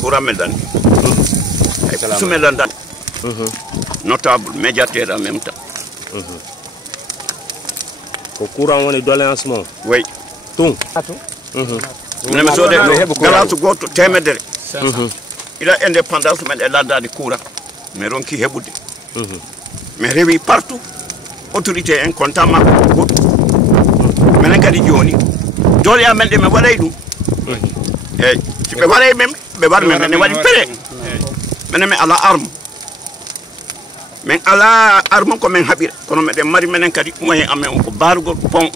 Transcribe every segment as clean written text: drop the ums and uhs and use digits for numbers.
Courant Medan. Notable, médiateur en même temps. Au courant, on est doléancement. Oui. Tout. Il a indépendance, mais elle a dans le courant. Mais on qui est boudé. Mais réveille partout. Autorité incontable. Mais on a dit Johnny. Johnny a même des me voilà nous. Tu peux voir même. Mais voir même. Mais voir péré. Mais à la arme. Mais à la arme comme un habit. Quand on met des maris maintenant qui moi à même au bargo pont.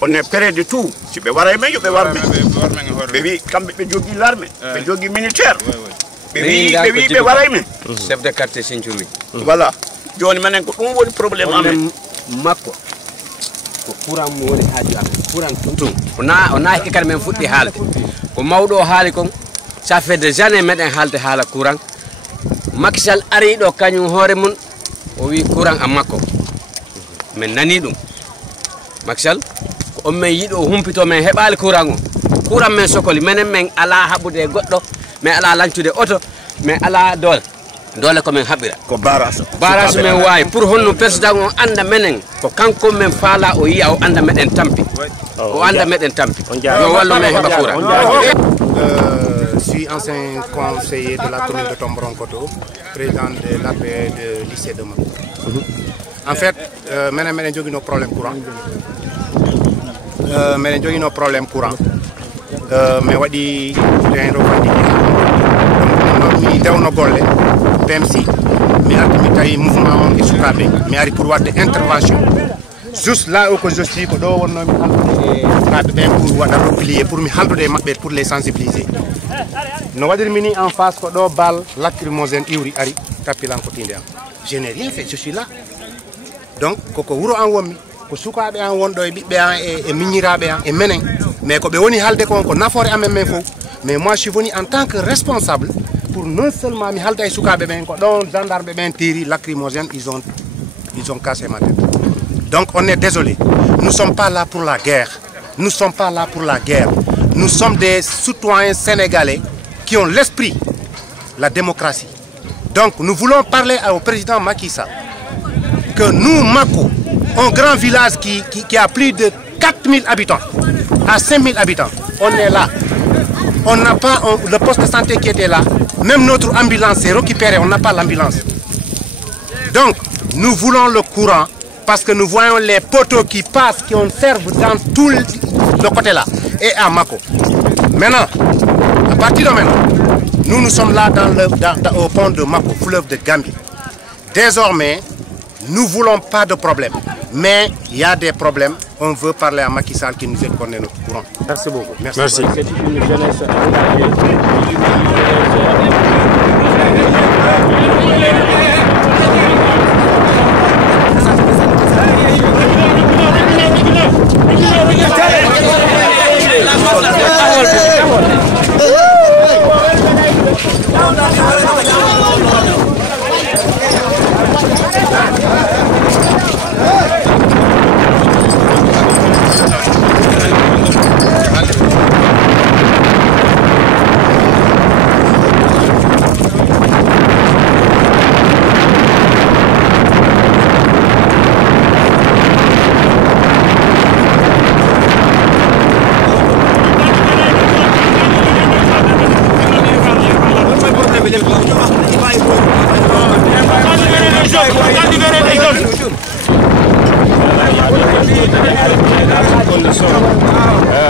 On est prêt de tout. Si vous voyez, je vais voir. Baby, quand vous jouez l'armée, vous jouez militaire. Baby, chef de quartier Sinchumi. Voilà. Je vais vous dire problème. Mako. Courant mo woni haaju am courant tout on a hikal men fuddi haalde ko mawdo haali kon ça fait des années meden haalde haala courant Macky Sall ari do kañum hoore mun o wi courant am makko men nani dum Macky Sall ko on men yido humpito men hebal courant men sokoli menen men ala habude goddo men ala lancude auto men ala dole ko men habira ko barage men way pour honno président on anda menen ko kanko men faala o yi'a o anda meden tampi o anda meden tampi yo wallo men heba courant. Je suis ancien conseiller de la commune de Tomboronkoto, président de l'AP de lycée de Mako. En fait, menen jogi no problème courant. Menen jogi no problème courant. Mais wadi den revendiquer. Mi dawno golle PMC mi arti tawi mouvement on e sukabe mi ari pour wadde intervention juste là où je suis ko do wonno mi halde ben pour wada replier pour mi haldude mabbe pour les sensibiliser no wadir mini en face ko do bal lacrymogène iwri ari tapilan ko tinde am je n'ai rien fait, je suis là donc koko wuro an wommi ko sukabe an wondo e bibbe an e miñirabe an e menen mais ko be woni halde ko nafoore amen men fof mais moi je suis venu en tant que responsable pour non seulement mi halda e sukabe ben ko don gendarme ben tiri lacrymogène ils ont cassé ma tête. Donc on est désolé. Nous ne sommes pas là pour la guerre. Nous ne sommes pas là pour la guerre. Nous sommes des citoyens sénégalais qui ont l'esprit, la démocratie. Donc nous voulons parler au président Macky Sall que nous, Mako, un grand village qui a plus de 4000 habitants à 5000 habitants, on est là. On n'a pas le poste de santé qui était là. Même notre ambulance s'est récupérée, on n'a pas l'ambulance. Donc, nous voulons le courant parce que nous voyons les poteaux qui passent, qui servent dans tout le côté là. Et à Mako. Maintenant, à partir de maintenant, nous sommes là au pont de Mako, fleuve de Gambie. Désormais, nous ne voulons pas de problème. Mais il y a des problèmes. On veut parler à Macky Sall qui nous aide pour notre courant. Merci beaucoup. Merci. Merci. C'est une jeunesse engagée.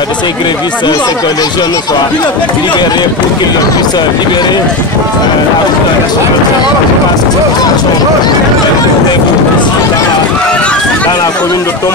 De ces grévistes, c'est que les jeunes soient libérés pour qu'ils puissent libérer dans la commune de Tom.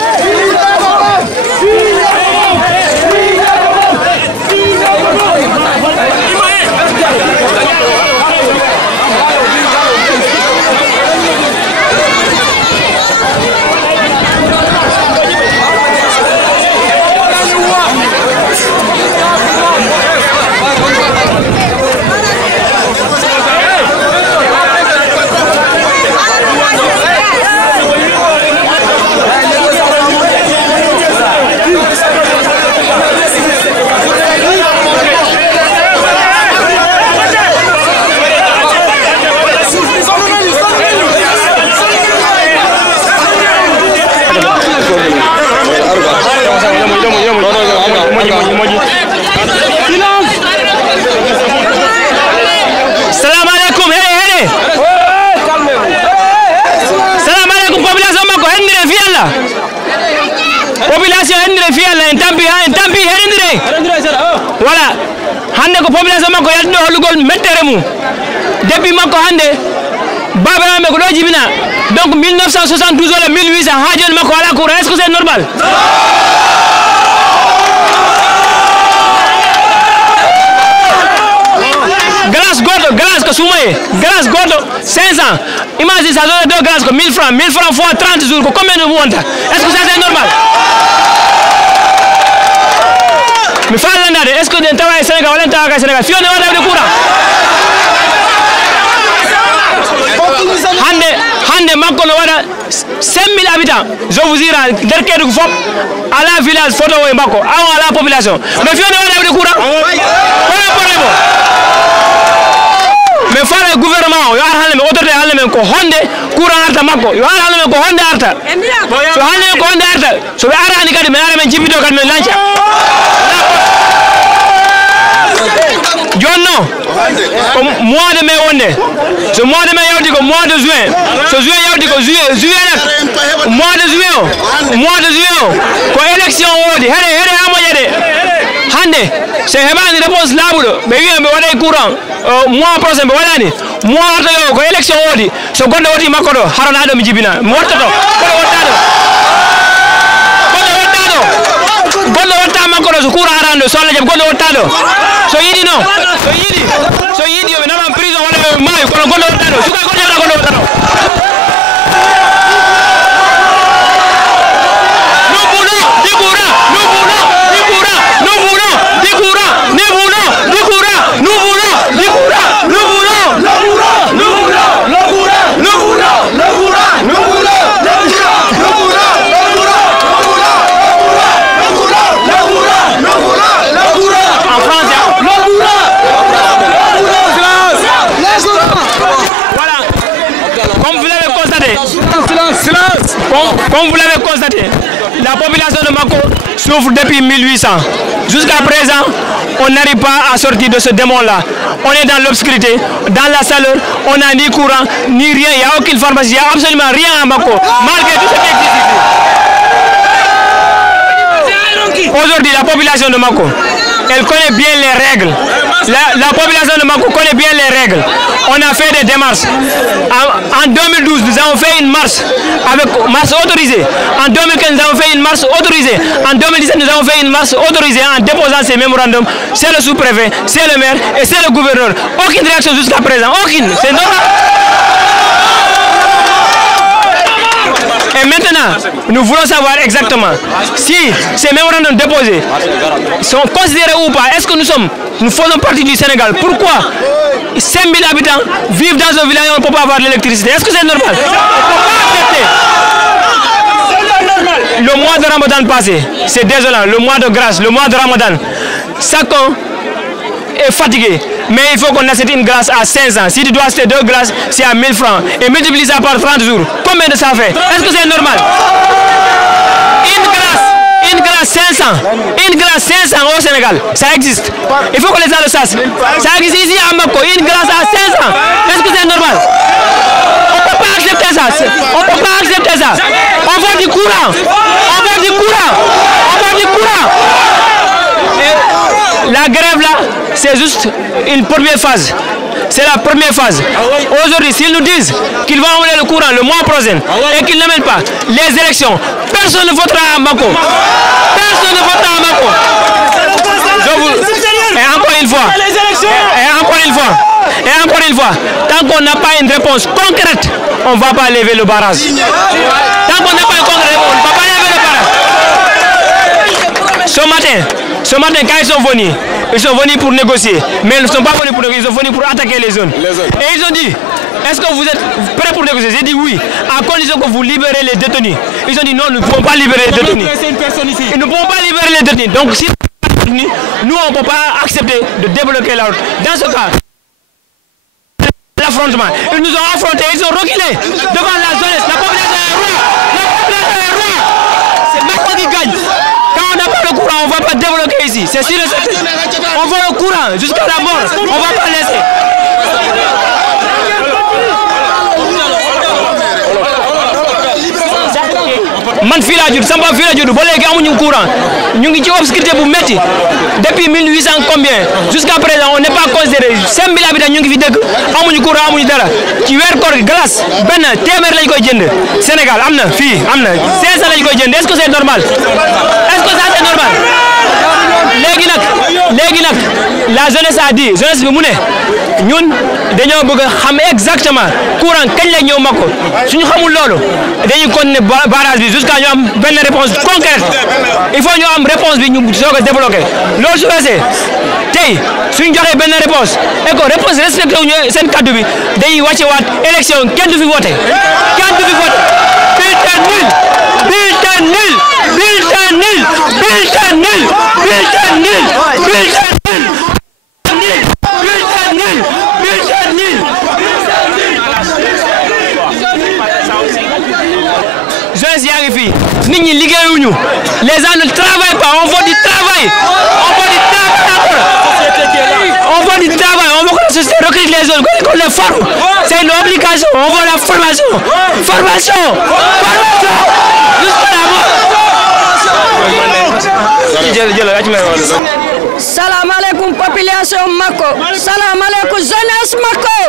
fiya la en tampi herindire voilà hande ko population makko yaltido hollugol mettere mum depuis makko hande babiraɓe ko ɗo jibina donc 1972 wala 1800 ha joni makko ala courant est ce que c'est normal glace ko sumaye glace goto 500 imagine ça donne 2 glaces ko 1000 francs fois 30 jours ko combien de wonta est ce que ça c'est normal mi fallandade est ce que den tawa e Sénégal wala tawa ka Sénégal fione wada de courant hande makko no wada 5000 habitants je vous dira der kedu fop ala village photo e makko awa ala population mais fione wada de courant wala problème mais fala gouvernement yo ar halme autorité halme ko honde courant arta makko yo ar halme ko honde arta so halme ko honde arta so be arani kadi me ara men jibito kadi men lancha jonno ko mois de mai wonde so mois de mai yawdi ko mois de juin so juin yawdi ko juillet nak mois de juin ko élection wodi here amoƴede hande c'est hebani réponse labudo be wi be waday courant mois prochain be wadani mois to yo ko élection wodi so goddo woti makko do harana do mi jibina mi wotta to goddo wotta makko do so courant arando so Allah jam goddo wotta do so yidi no so yidi yo be nama prison wala be mayo ko goddo wotta do suka goddo wotta do Comme vous l'avez constaté, la population de Mako souffre depuis 1800. Jusqu'à présent, on n'arrive pas à sortir de ce démon-là. On est dans l'obscurité, dans la chaleur, on n'a ni courant, ni rien, il n'y a aucune pharmacie, il n'y a absolument rien à Mako, malgré tout ce qui existe ici. Aujourd'hui, la population de Mako, elle connaît bien les règles. La population de Mako connaît bien les règles. On a fait des démarches. En 2012, nous avons fait une marche avec marche autorisée. En 2015, nous avons fait une marche autorisée. En 2017, nous avons fait une marche autorisée en déposant ces mémorandums. C'est le sous-préfet, c'est le maire et c'est le gouverneur. Aucune réaction jusqu'à présent. Aucune. C'est normal. Et maintenant, nous voulons savoir exactement si ces mémorandums déposés sont considérés ou pas. Est-ce que nous faisons partie du Sénégal? Pourquoi 5000 habitants vivent dans un village et on ne peut pas avoir l'électricité? Est-ce que c'est normal? On ne peut pas accepter. Le mois de Ramadan passé, c'est désolant. Le mois de grâce, le mois de Ramadan, chacun est fatigué. Mais il faut qu'on achète une glace à 500. Si tu dois acheter 2 glaces, c'est à 1000 francs. Et multiplie ça par 30 jours. Combien de ça fait? Est-ce que c'est normal? Une glace 500. Une glace 500 au Sénégal. Ça existe. Il faut que les gens le sachent. Ça existe ici à Mako. Une glace à 500. Est-ce que c'est normal? On ne peut pas accepter ça. On ne peut pas accepter ça. On veut du courant. On veut du courant. On veut du courant. La grève là, c'est juste une première phase. C'est la première phase. Aujourd'hui, s'ils nous disent qu'ils vont emmener le courant le mois prochain et qu'ils n'amènent pas les élections, personne ne votera à Mako. Personne ne votera à Mako. Et encore une fois, tant qu'on n'a pas une réponse concrète, on ne va pas lever le barrage. Tant qu'on n'a pas une concrète réponse, on ne va pas lever le barrage. Ce matin, quand ils sont venus pour négocier, mais ils ne sont pas venus pour négocier, ils sont venus pour attaquer les zones. Et ils ont dit, est-ce que vous êtes prêts pour négocier? J'ai dit oui, à condition que vous libérez les détenus. Ils ont dit non, nous ne pouvons pas libérer les détenus. Ils ne pourront pas libérer les détenus. Donc si nous, on ne peut pas accepter de débloquer la route. Dans ce cas, l'affrontement, ils nous ont affrontés, ils ont reculé devant la jeunesse. La population est roi. La population est roi. C'est Mako qui gagne. Quand on n'a pas le courant, on ne va pas débloquer ici. C'est sûr et certain. On veut le courant jusqu'à la mort. On ne va pas laisser. Man fii laa judd Samba fii laa judd ba léegi amuñu courant ñu ngi ci obscurité bu metti depuis 1800 combien jusqu'à présent on n'est pas considéré 5000 habitants ñu ngi fi dëkk amuñu courant amuñu dara ci weer koor gi glace benn téeméer lañ koy jënd Sénégal am na fii am na 500 lañ koy jënd est-ce que c'est normal est-ce que ça c'est normal léegi nag la jeunesse a dit jeunesse bi mu ne ñun dañoo bëgg a xam exactement courant kañ lay ñëw Mako suñu xamul loolu dañuy continuer barrage bi jusqu'à ñu am benn réponse concrète il faut ñu am réponse bi ñu soog a débloquer loolu su weesee tey suñu joxee benn réponse et que réponse respecté wu ñu seen kaddu bi dañuy wàcce waat élection kenn du fi voté bulletin nul bulletin nul bulletin nul bulletin nul bulletin nul bulletin nul bulletin nul jeunesse yaa ngi fii nit ñi liggéeyuñu les gens ne travaillent pas on veut du travail on veut du travail on veut que la société recrute les jeunes qu'on les forme c'est une obligation on veut la formation jusqu'à la mort. Salam alaikum population Mako. Salam alaikum jeunesse Mako.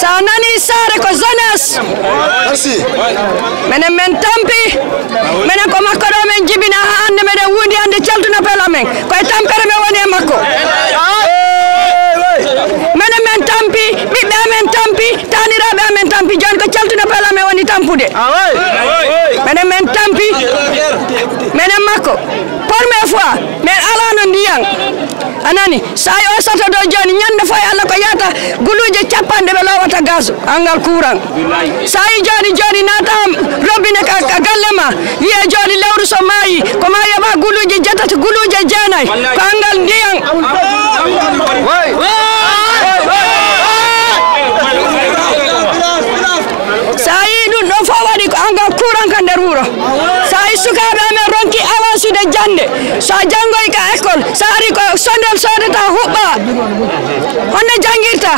Sanani sare ko jeunesse. Merci. Menen men tampi. Menen ko Mako do men jibina hande menen wundi hande celtuna pela men. Koy tampere me woni Mako. Menen men tampi, bibbe men tampi, tanirabe men tampi jon ko celtuna pela men woni tampude. Menen men tampi. Menen Mako. Première fois men ala no ndiyang. Anani say o sato do joni nyande fay alla ko yata guluje capande be lawata gazu angal courant say joni nata robine ka gallema wiye joni lewru so mayi ko mayi ba guluje jetata guluje jenay ko angal ndiyang say dun do fa wadi ko angal courant ka nder wuro say sukabe amen ronki avance de jande so jangoy ka école sari ko sondel sodata hubba on jangirta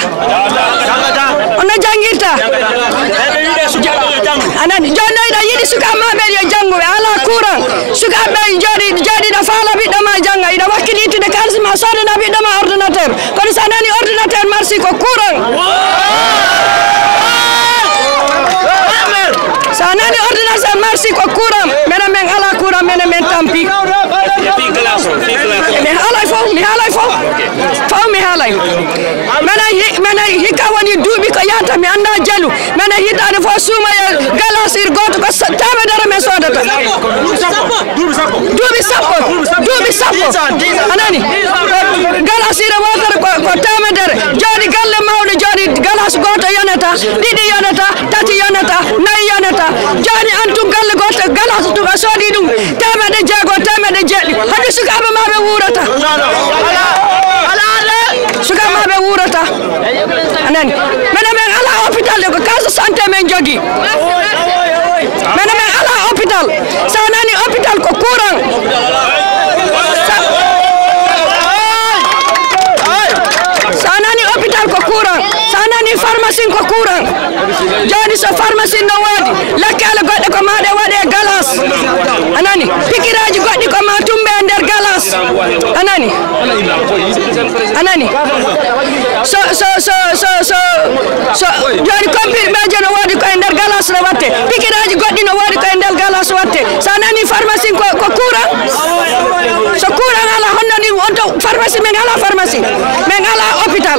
anan jonno da yidi suka mabe yo jangu ala courant suka be jodi da fala bi dama janga ida wakkiliti de kalsima sodana bi dama ordinateur ko sanani ordinateur marsi ko courant sanani ordinateur marsi ko courant mena men ala courant mena men tampi mi halay mena hikka woni duubi ko yata mi anda jalu mena hitade fo suma ya galasir goto ko tamedere men sodata duubi sappo anani galasir wotere ko tamedere jodi galle mawde jodi galas goto yonata didi yonata tati yonata nay yonata joni antu galle goto galas tu ko sodi dum temede jeego temede jeddi hadi sukabe mabe wurata sukabe mabe wurata anani mena men ala hôpital ko case santé men jogi mena men ala hôpital sanani hôpital ko courant sanani hôpital ko courant sanani pharmacie ko courant joni so pharmacie no wadi lakkale godde ko maade wade galas anani pikiraji goddi ko ma tumbe nder galas anani so joni compil be jono wadi ko nder galas no watte pikiraji goddi no wadi ko nder galas watte sanani pharmacie ko courant so courant ala honnani onto pharmacie men ala pharmacie men ala hôpital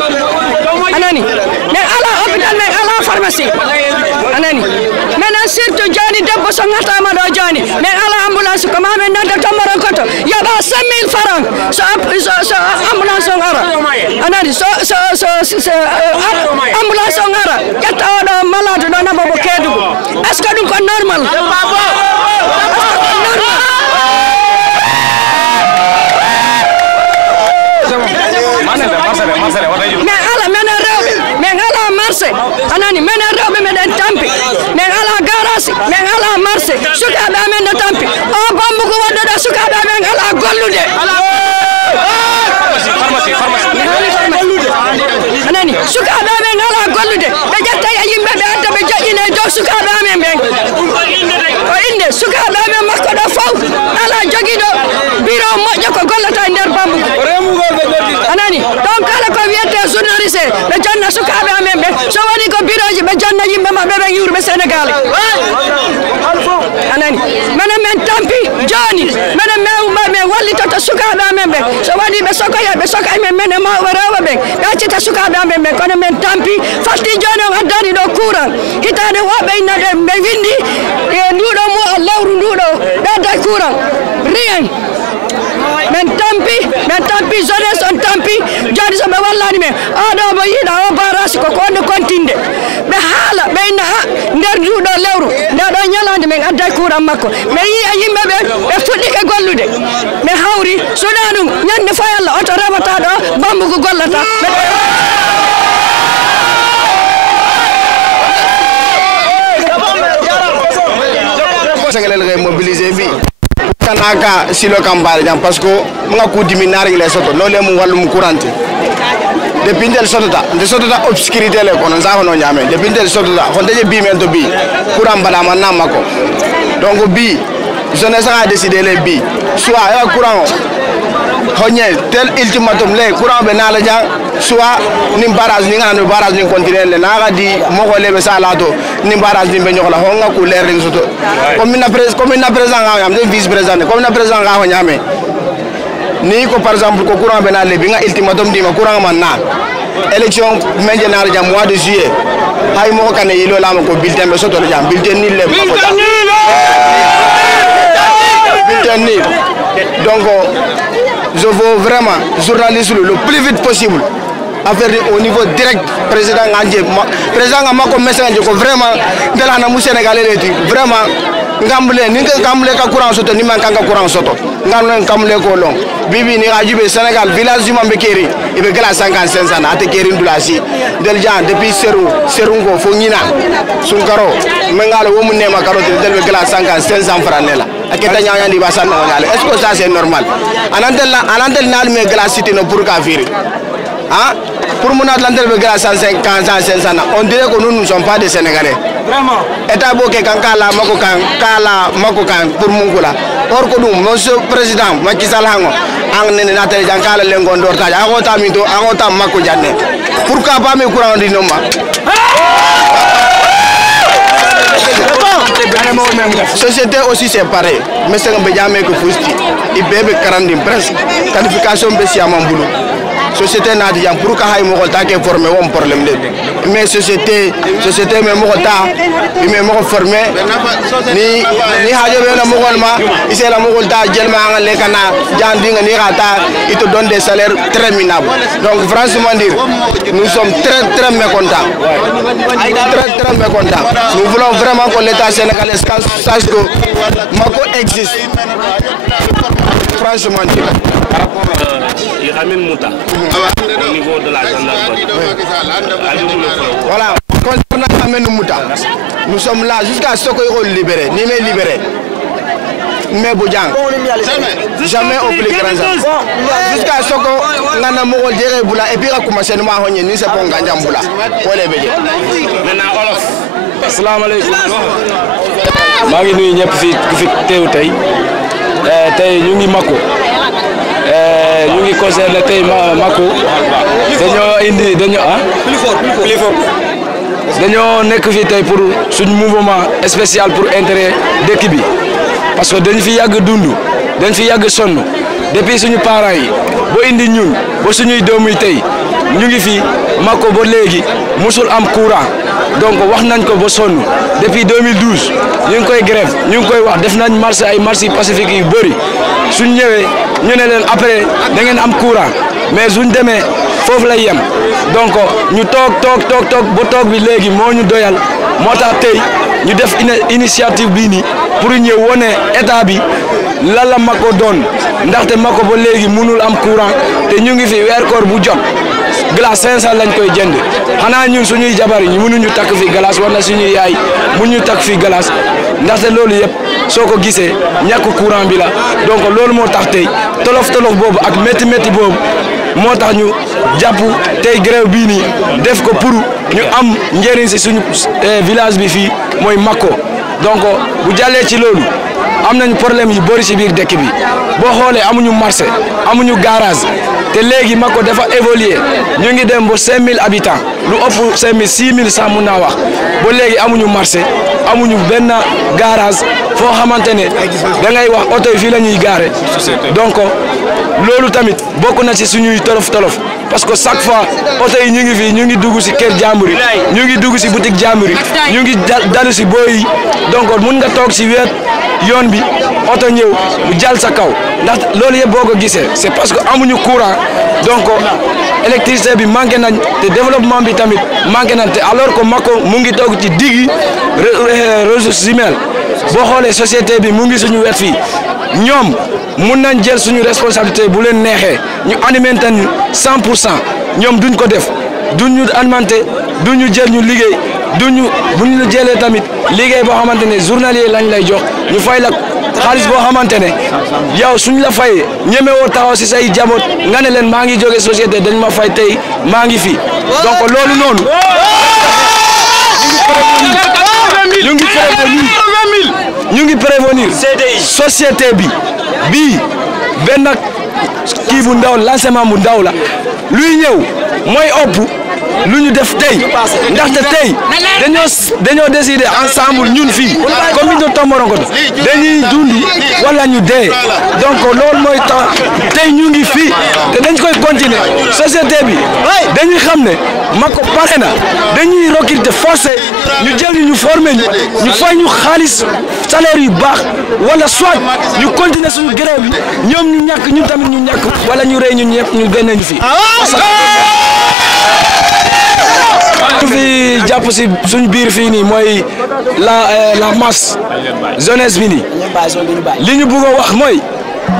anani men ala hôpital men ala pharmacie anani men surtout joni debbo so ngatama do joni men ala ambulance ko ma men nanda tomoro koto yaba 5000 francs so ambulance on ara anani so ambulance on ara yatta do malade do nabo bo kedu est-ce que dum ko normal men ala marché anani men rewbe meden tampi men ala garage men ala marché sukabe amen no tampi o bambu ko waddo do sukabe amen ala gollude anani sukabe amen ala gollude be jetta yimbe be adda be jajine do sukabe amen ben ko moƴƴo ko gollata e nder bambugo anani donc kala ko wiyete journaliste ɓe jonna sukaɓe amen ɓe so waɗi ko bureauji ɓe jonna yimɓe maɓɓe ɓe yurɓe Sénégal anani minen min tampi joni minen min wallitoto sukaɓe amen ɓe so waɗi ɓe sokoy men minen mawɓe rewɓe ɓe ɓe accita sukaɓe amen ɓe kono min tampi fatti joni on addani ɗo courant hitande woɓɓe innade ɓe windi e nduɗo mo lewru nduɗo ɓe adday courant rien men tampi jeunesse on tampi joni so ɓe wallani men oɗo mo yiiɗa o barage ko onde continde ɓe haala ɓe inna nder nduɗo lewru nde ɗo ñalande men adday courant makko ɓe yiya yimɓe ɓe ɓe fuɗɗike gollude ɓe hawri suɗa ɗum ñande fo Allah oto remata ɗo bambugo gollata Sénégalais ngay mobiliser bi kanaka silo kambal jam parce que nga ku diminar ile soto lolé mu walum courante depuis ndel sotota obscurité le kono za hono nyame depuis ndel sotota honde je bi men to bi courant bala man namako donc bi jeunesse a décidé les bi soit ya courant honye tel ultimatum le courant be nala jang soit ni barrage ni ngana barrage ni continuer le naga di moko lebe salato ni barrage ni be nyokola honga ku leer ring soto comme na président nga am de vice président comme na président nga ho nyame ni ko par exemple ko courant be na lebi nga ultimatum di ma courant man na élection menje na jam mois de juillet hay moko kané yilo la ko bulletin be soto jam bulletin ni le bulletin ni donc je veux vraiment journaliste le plus vite possible à faire au niveau direct président Ngandje président Ngamako message ko vraiment ngala na mu sénégalais les vraiment ngamble ni ngamble ka courant soto ni man ka courant soto ngamle ngamle ko long bibi ni ajube Sénégal village du Mambekeri ibe gala 55 ans ate keri ndulasi del jan depuis serungo fo nyina sunkaro mengala wo mu nema carotte del be gala 55 ans franela aketa nyanya ndi basan no ngale est-ce que ça c'est normal anandel nal me gala cité no pour ka firi hein pour mon atlantel be gala 150 ans 500 ans on dirait que nous ne sommes pas des Sénégalais vraiment état boké kan kala mako kan pour mungula or ko dum monsieur président Macky Sall hango ang nene natel jankala lengo ndor ta agota mito agota mako janne pourquoi pas me courant di nomma société aussi c'est pareil mais c'est un béjame que fusti il bébé 40 presque qualification be siama mbulu société na di jam pour ka hay mo ko ta ke formé won problème de mais société me mo ko ta me mo ko formé ni hajo be na mo ko ma ise la mo ko ta jelma ngale kana jandi nga ni rata il te donne des salaires très minables donc franchement dire nous sommes très mécontents très mécontents nous voulons vraiment que l'état sénégalais sache que Mako existe franchement dire il ramène Mouta au niveau de la gendarmerie. Voilà, concernant Ramène Mouta, nous sommes là jusqu'à ce qu'on libéré, ni me libéré. Mais Boudjang, jamais au plus grand temps. Jusqu'à ce qu'on a un dire boula et puis on commence à nous mahonner, ni c'est pour gagner boula. Pour les béliers. Maintenant, Olof. Assalamu alaikum. maa ngi nuyu ñëpp fi teew tey ñu ngi Mako ñu ngi concerné tey Mako dañoo nekk fii tey pour suñu mouvement spécial pour intérêt dëkk bi parce que dañ fi yàgg dund dañ fi yàgg sonn depuis suñu parents yi ba indi ñun ba suñuy doom yi tey ñu ngi fi Mako ba léegi musul am courant donc wax nañ ko ba sonn depuis 2012 ñu ngi koy grève ñu ngi koy wax def nañ marché ay marché pacifique yu bëri suñ ñëwee ñu ne leen après da ngeen am courant mais suñ demee foofu lay yem donc ñu toog bi léegi moo ñu doyal moo tax tey ñu def initiative bii nii pour ñëw wone état bi lan la Mako doon ndaxte Mako ba léegi mënul am courant te ñu ngi fi weer koor bu jot glace 500 lañ koy jënd xanaa ñun suñuy jabar yi mënuñu takk fi glace wala suñuy yaay mënuñu takk fi glace ndaxte loolu yëpp soo ko gisee ñàkk courant bi la donc loolu moo tax tey tolof boobu ak métti boobu moo tax ñu jàpp tey grève bii nii def ko pour ñu am njëriñ si suñu village bi fii mooy Mako donc bu jàllee ci loolu am nañ problème yu bëri si biir dëkk bi boo xoolee amuñu marché amuñu garage te léegi Mako dafa évoluer ñu ngi dem ba 5000 habitants lu ëpp 5000 6000 sax mun naa wax ba léegi amuñu marché amuñu benn garage foo xamante ne da ngay wax oto yi fii la ñuy gaare donc loolu tamit bokk na ci suñuy tolof parce que chaque fois oto yi ñu ngi fii ñu ngi dugg si kër jàmbur yi ñu ngi dugg si boutique jàmbur yi ñu ngi dalu si booy yi donc mun nga toog si weet yoon bi oto ñëw mu jàll sa kaw ndax loolu yëpp boo ko gisee c'est parce que amuñu courant donc électricité bi manqué nañ te développement bi tamit manqué nañ te alors que Mako mu ngi toog ci diggi ressources humaines boo xoolee société bi mu ngi suñu wet fii ñoom mun nañ jël suñu responsabilité bu leen neexee ñu alimenté ñu 100% ñoom duñ ko def duñ ñu alimenté duñ ñu jël ñu liggéey duñu buñ ñu jëlee tamit liggéey boo xamante ne journalier lañ lay jox ñu fay la xaalis boo xamante ne yow suñ la fayee ñemewoo taxaw si say jaboot nga ne leen maa ngi jóge société dañ ma fay tey maa ngi fi donc loolu noonu ñu ngi prévenir société bi bii benn kii bu ndaw lancement bu ndaw la luy ñëw mooy ëpp lu ñu def tey ndaxte tey dañoo décider ensemble ñun fii commune de Tomboronkoto dañuy dundi wala ñu dee donc loolu mooy tax tey ñu ngi fii te dañ koy continuer société bi dañuy xam ne Mako pare na dañuy recruter forcé ñu jël ñu former ñu fay ñu xaalis salaire yu baax wala soit ñu continuer suñu grève bi ñoom ñu ñàkk ñun tamit ñu ñàkk wala ñu rey ñun ñëpp ñu génne ñu fii. ñu fi jàpp si suñ biir fii nii mooy la masse jeunesse bi nii li ñu bëgg a wax mooy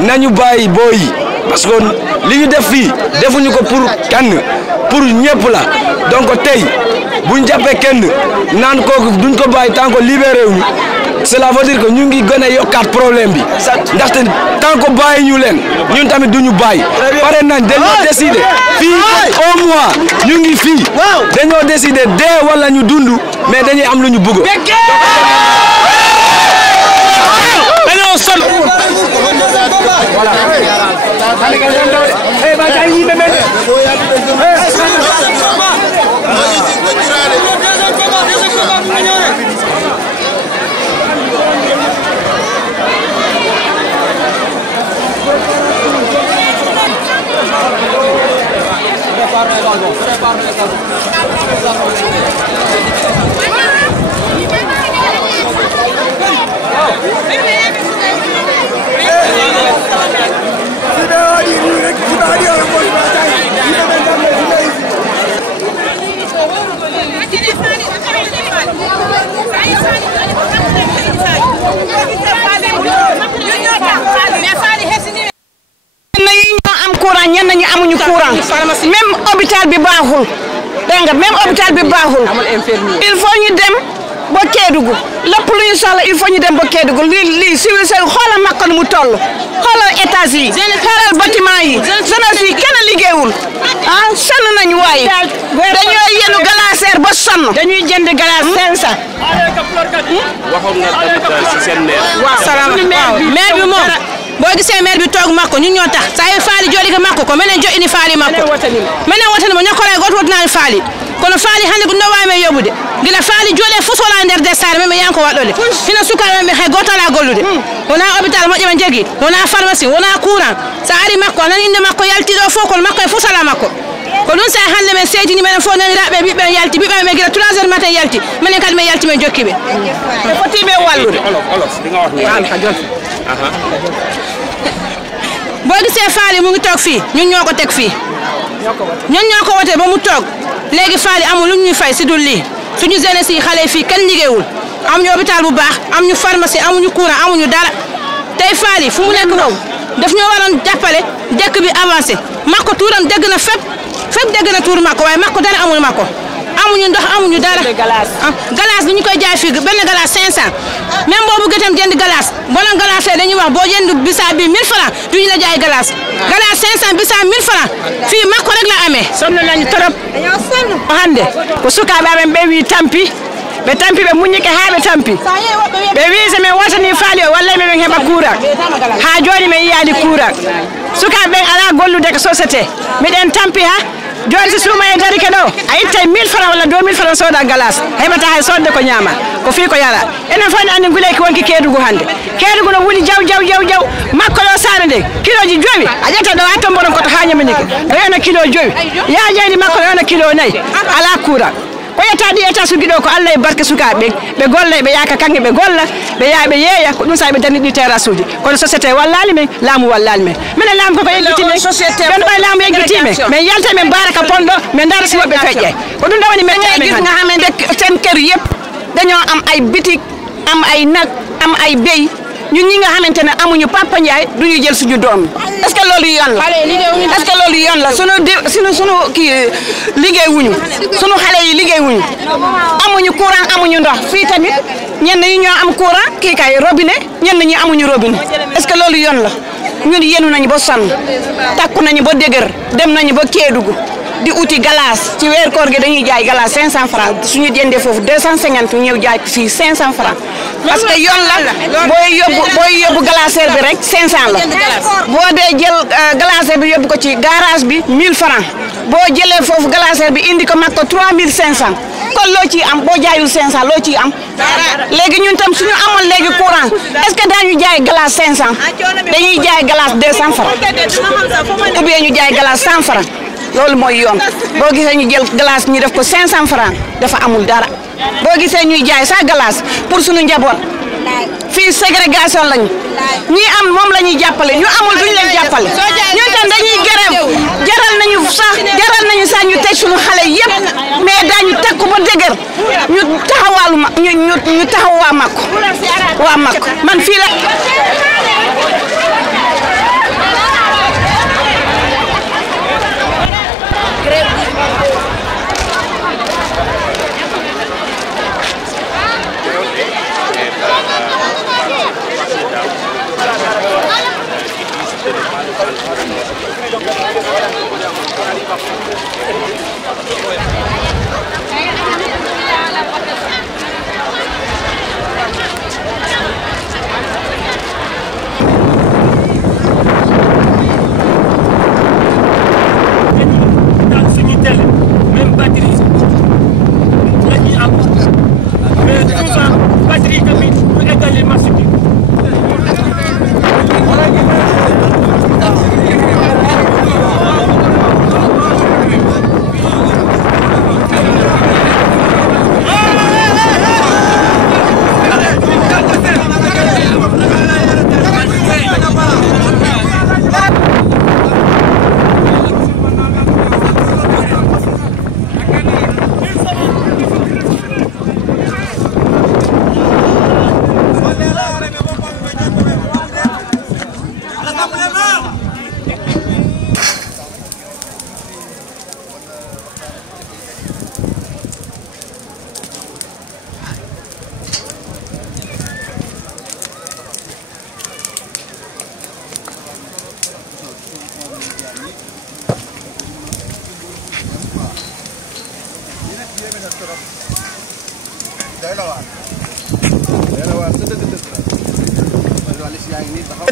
nañu bàyyi booy yi parce que li ñu def fii defuñu ko pour kenn pour ñëpp la donc tey buñ jàppee kenn naan kooku duñ ko bàyyi tant que libéré wuñu cela veut dire que ñu ngi gën a yokkaat problème bi ndaxte tant que bàyyi ñu leen ñun tamit duñu bàyyi pare nañ dañoo décider fii au mois ñu ngi fii dañoo décider dee wala ñu dund mais dañuy am lu ñu bëgg dañoo sol ñenn ñi amuñu courant même hôpital bi baaxul dégg nga même hôpital bi baaxul il faut ñu dem ba Kédougou lépp lu ñu soxla il faut ñu dem ba Kédougou lii civilisé xoolal Maka nu mu toll xoolal étage yi xoolal bâtiment yi jeunesse yi kenn liggéeyul ah sonn nañu waaye dañoo yenu glacière ba sonn dañuy jënd glace 500 waxoon nga tamit si seen maire waaw salaam maire bi moom boo gisee maire bi toog Mako ñun ñoo tax sa faali joli ga Mako ko menen jo ini faali Mako menen wotani mo ñakore got wotnani faali kono faali hande ko no wayme yobude gila faali jole fusola nder de sare meme yanko wadole hina sukaɓe ɓe hay gotola gollude wona hôpital moƴƴe ɓe jogui wona pharmacie wona courant sa ari Mako nan inde Mako yaltiɗo fof kono Mako e fusola Mako ko ɗum sa hande men seydini menen fof naniraɓe ɓiɓɓe yalti ɓiɓɓe men gila 3 heures matin yalti minen kadi men yalti men jokkiɓe e fotiɓe wallude boo gisee faali mu ngi toog fii ñun ñoo ko teg fii ñun ñoo ko wote ba mu toog léegi faali amul lu ñuy fay si dul lii suñu jeunesse yi xale fii kenn liggéeyul amuñu hôpital bu baax amuñu pharmacie amuñu courant amuñu dara tey faali fu mu nekk moom daf ñoo waroon jàppale dëkk bi avancé Mako tuuram dégg na fépp dégg na tuur Mako waaye Mako dara amul Mako amuñu ndox amuñu dara glace bi ñu koy jaay fii benn glace 500 même boo bëggee tam jënd glace boo leen glace dañuy wax boo jënd bisaab bi 1000 francs duñu la jaay glace 500 bisaab 1000 francs fii Mako rek la amee sonn nañu trop hande ko sukaaɓe amen ɓe wi tampi ɓe tampi ɓe muñike ha ɓe tampi ɓe wi so min wotani faali o walla min heɓa courant ha joni min yiyani courant sukaɓe ɓen ala gollude ko société miɗen tampi ha joni so suuma e darike ɗo a ittay 1000 francs walla 2000 francs soda glace heɓata hay sodde ko ñaama ko fi ko yara enen fof ne andi nguleyki wonki Kédougou hande Kédougou no wuli jaw makko ɗo sare nde kiloji 5 a ƴetta ɗo ha tomboron koto ha ñaminike o yona kilo 5 yajeydi makko o yona kilo 4 ala courant ko yetta ɗi état sugi ɗo ko Allah e barke sukaɓe ɓe golla ɓe yaaka kanŋe ɓe golla ɓe yaa ɓe yeeya ko ɗum sa ɓe darni ɗi terrasse uji kono société wallali men laamu wallali men minen laamu koko yeggitime ɓen ɓay laamu yeggitime min yalta min baraka ponɗo min dara si woɓɓe feƴƴe ko ɗum ɗawani men gis nga hamen de sen kër yëpp dañoo am ay bitik am ay nag am ay béy ñun ñi nga xamante ne amuñu Papa Ndiaye duñu jël suñu doom est-ce que loolu yoon la est-ce que loolu yoon la sunu kii liggéey wuñu sunu xale yi liggéey wuñu amuñu courant amuñu ndox fii tamit ñenn ñi ñoo am courant kii kay robinet ñenn ñi amuñu robinet est-ce que loolu yoon la ñun yenu nañu ba sonn takku nañu ba dëgër dem nañu ba Kédougou di uti glace ci weer koor gi dañuy jaay glace 500 francs suñu jëndee foofu 250 ñëw jaay fii 500 francs parce que yoon la booy yóbbu glacière bi rek 500 la boo dee jël glacière bi yóbbu ko ci garage bi 1000 francs boo jëlee foofu glacière bi indi ko mag ko 3500 kon loo ciy am boo jaayul 500 loo ciy am léegi ñun tam suñu amoon léegi courant est-ce que daañu jaay glace 500 dañuy jaay glace 200 francs ou bien ñu jaay glace 100 francs loolu mooy yoon boo gisee ñu jël glace ñu def ko 500 francs dafa amul dara boo gisee ñuy jaay sa glace pour suñu njaboot fii ségrégation lañu ñi am moom la ñuy jàppale ñu amul duñ leen jàppale ñun tam dañuy gërëm jaral nañu sax ñu teg suñu xale yëpp mais daañu teg ko ba dëgër ñu taxawal ñu taxaw waa Makko man fii la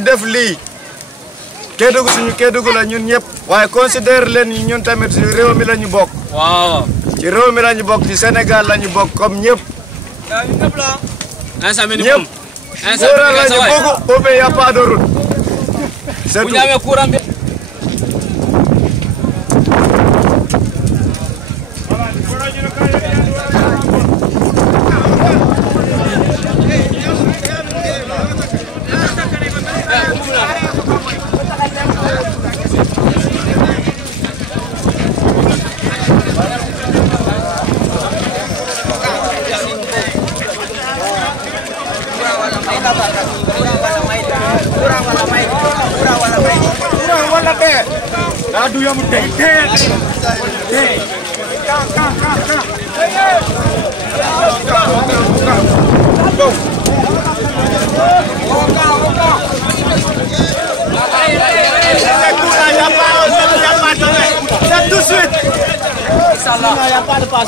def lii Kédougou suñu Kédougou la ñun ñëpp waaye considère leen ñun tamit ci réew mi la ñu bokk. waaw ci réew mi la ñu bokk ci Sénégal la ñu bokk comme ñëpp. ñëpp courant la ñu bëgg ou bien y a pas de route. c'est tout. Aduh yang mudah. Tout de suite. Inch'Allah. Il n'y a pas de passe.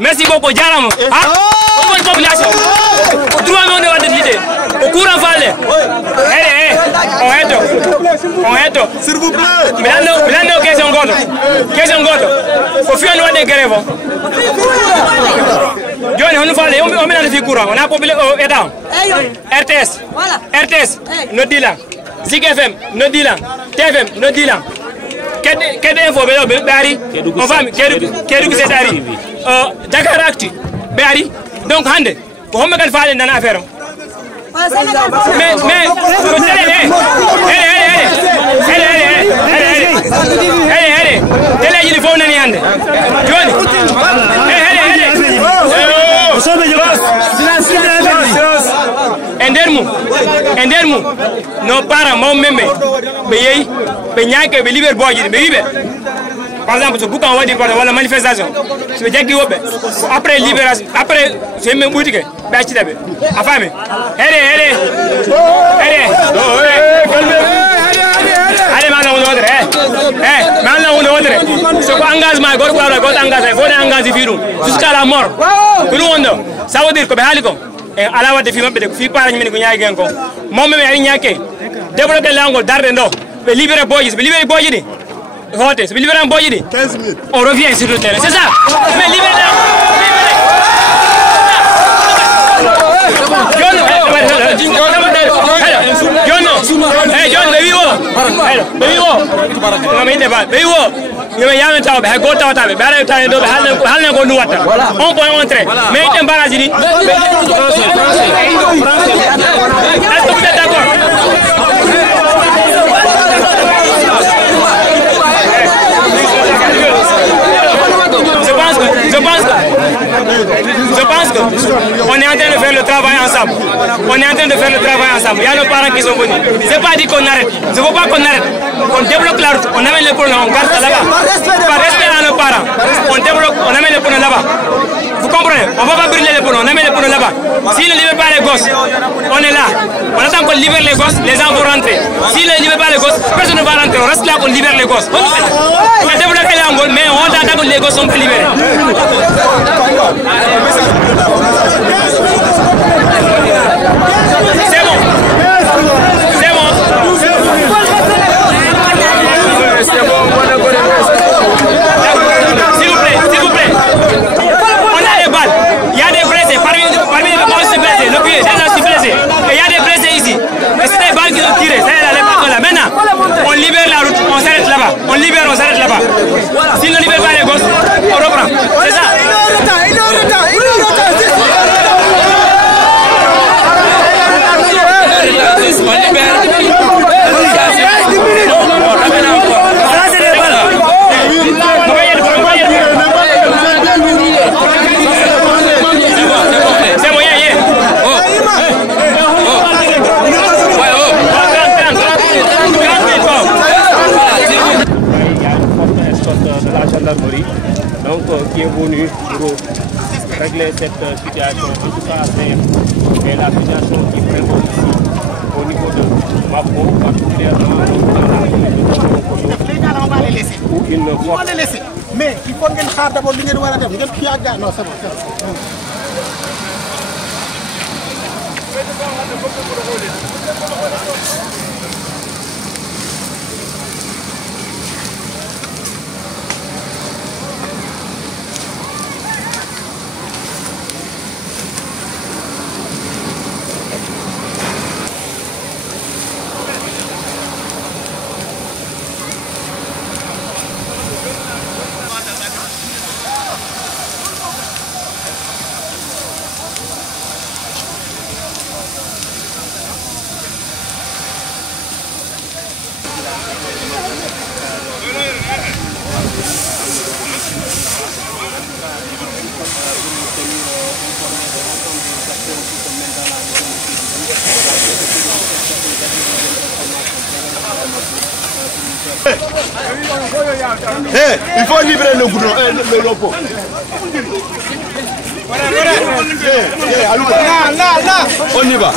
Merci beaucoup, Jaramo. Bonne population. 3 millions de watts de l'idée. Au courant fallait. On est. S'il vous plaît. Milano, question goto. Au fur et à mesure des grèves. On nous fallait, on met dans le courant. On a populé au État. RTS, nous dit là. Zig FM, nous dit là. TFM, nous dit là. Quelle info, Béari? On va, quel c'est Dari? Dakar Actu, Béari. Donc, Hande, pour me faire une affaire. Mais, allez, il faut une année. Endermu, nos parents, mon mémé, be libère boy, par exemple, ce boucan on va dire la manifestation. C'est dire qu'il après libération, après c'est même boutique, bâtisse affamé. Allez, maintenant on autre, maintenant on autre. Ce engagement, God engagé, faut engager jusqu'à la mort. Ça veut dire que ala wadde fi mabbe de fi para nyimene ko nyaagi en ko mom me ari nyaake débloquer l'angle darde ndo be libérer boyis be libérer boyis di hote be libérer boyis di 15 minutes on revient sur le terrain c'est ça mais libérer John on peut entrer mais il barrage est-ce que vous êtes d'accord? Je pense que on est en train de faire le travail ensemble. Il y a nos parents qui sont venus. C'est pas dit qu'on arrête. Je ne veux pas qu'on arrête. On débloque la route. On amène les problèmes, on garde là-bas. Par respect à nos parents. On débloque, on amène les problèmes là-bas. Vous comprenez? On ne va pas brûler les problèmes, on amène les problèmes là-bas. S'ils ne libèrent pas les gosses, on est là. On attend qu'on libère les gosses, les gens vont rentrer. S'ils ne libèrent pas les gosses, personne ne va rentrer. On reste là qu'on libère les gosses. On a débloqué l'angle, mais on attend que les gosses sont pas libérés. C'est bon. S'il vous plaît. On a des balles. Il y a des blessés. Parmi les balles, c'est blessé. Le pied, déjà, c'est blessé. Et il y a des blessés ici. Et c'est des balles qui ont tiré. Ça y est, là. Maintenant, on libère la route. On s'arrête là-bas. On s'arrête là-bas. S'ils ne libèrent pas les gosses, on reprend. C'est ça. Il est en retard. situation, en tout cas c'est la situation qui prévaut ici au niveau de Mako, particulièrement dans la commune de on va les laisser. Où il ne On va les laisser. Mais il faut que nous d'abord l'union de Waradem. Non, c'est bon. Il faut libérer le goudron, le lopo. On y va.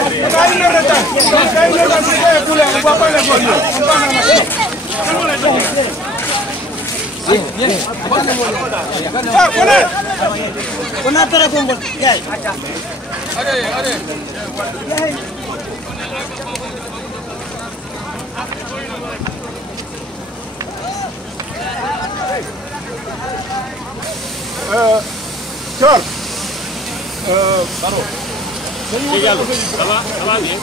Charles. Ça va bien.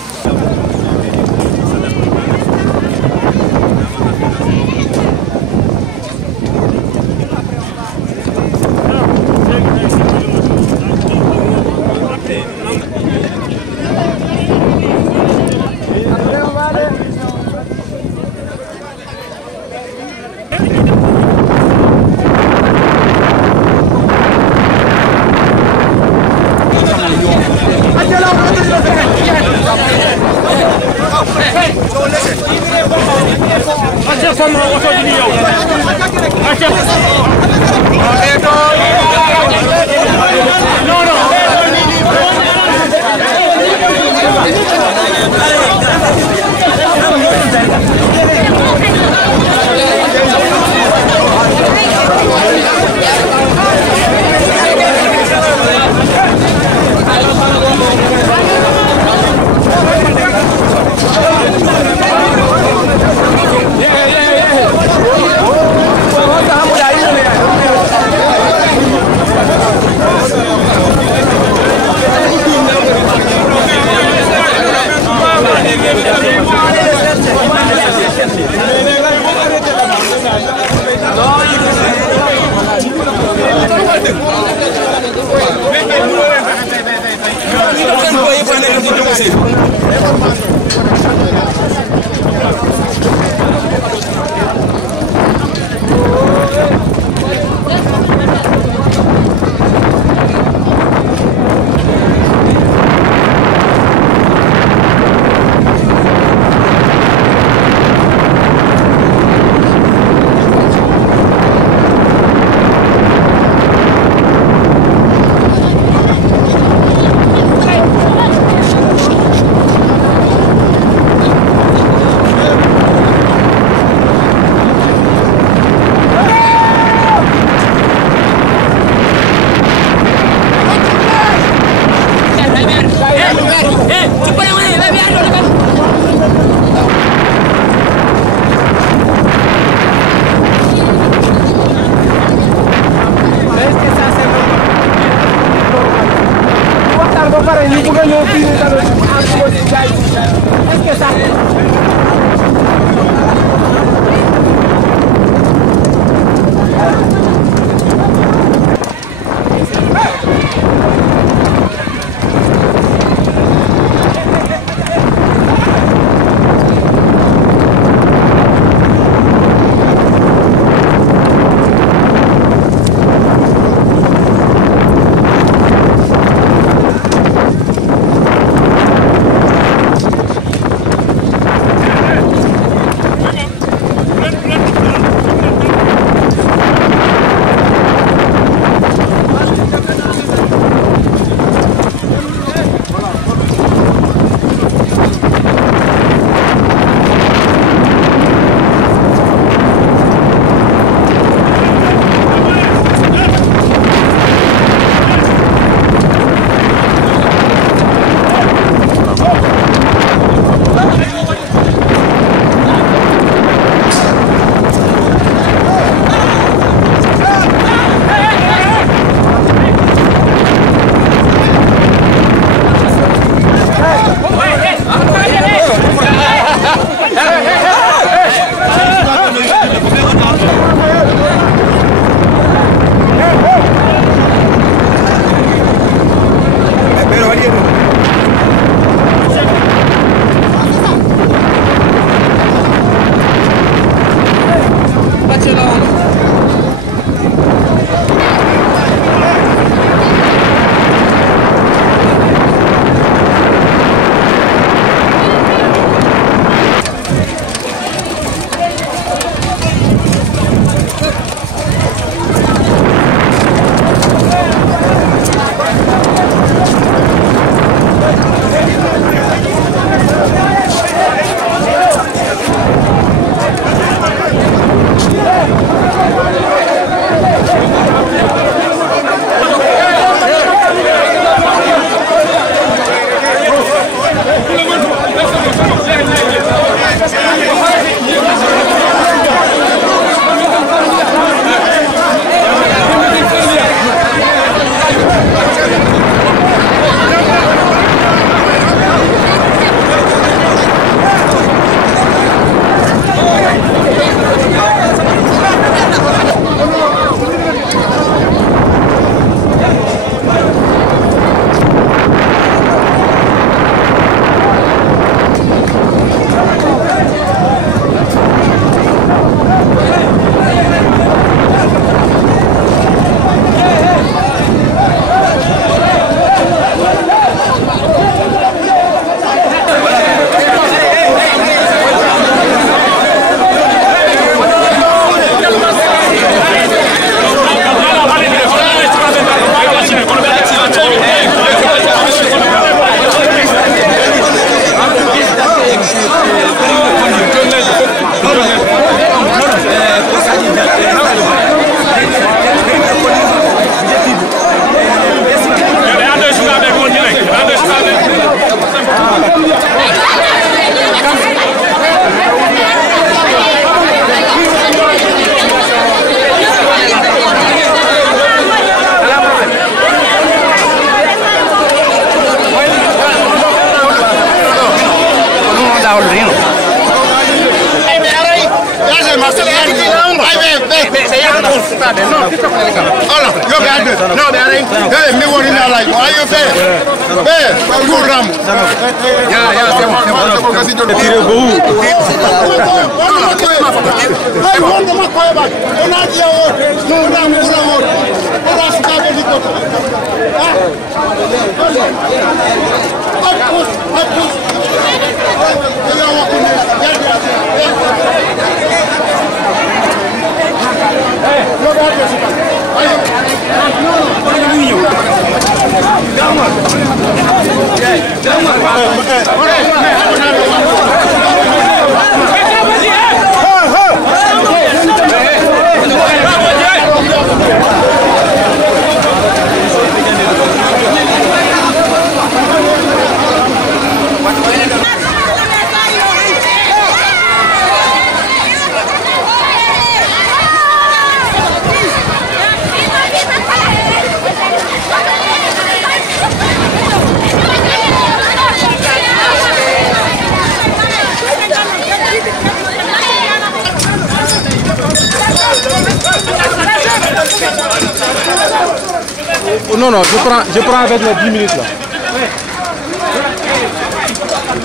Non, non, je prends avec les 10 minutes là.